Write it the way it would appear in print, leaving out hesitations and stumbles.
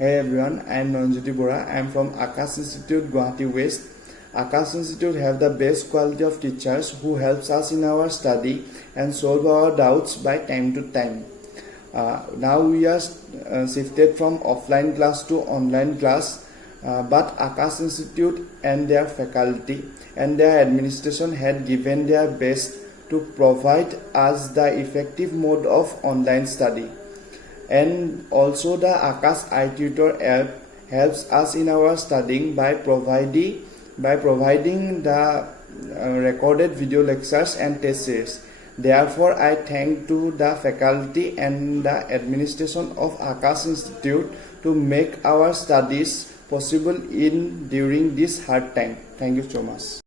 Hey everyone, I am Nayanjyoti. I am from Aakash Institute, Guwahati West. Aakash Institute have the best quality of teachers who helps us in our study and solve our doubts by time to time. Now we are shifted from offline class to online class, but Aakash Institute and their faculty and their administration had given their best to provide us the effective mode of online study. And also the Aakash iTutor app helps us in our studying by providing the recorded video lectures and test series. Therefore, I thank to the faculty and the administration of Aakash Institute to make our studies possible during this hard time. Thank you so much.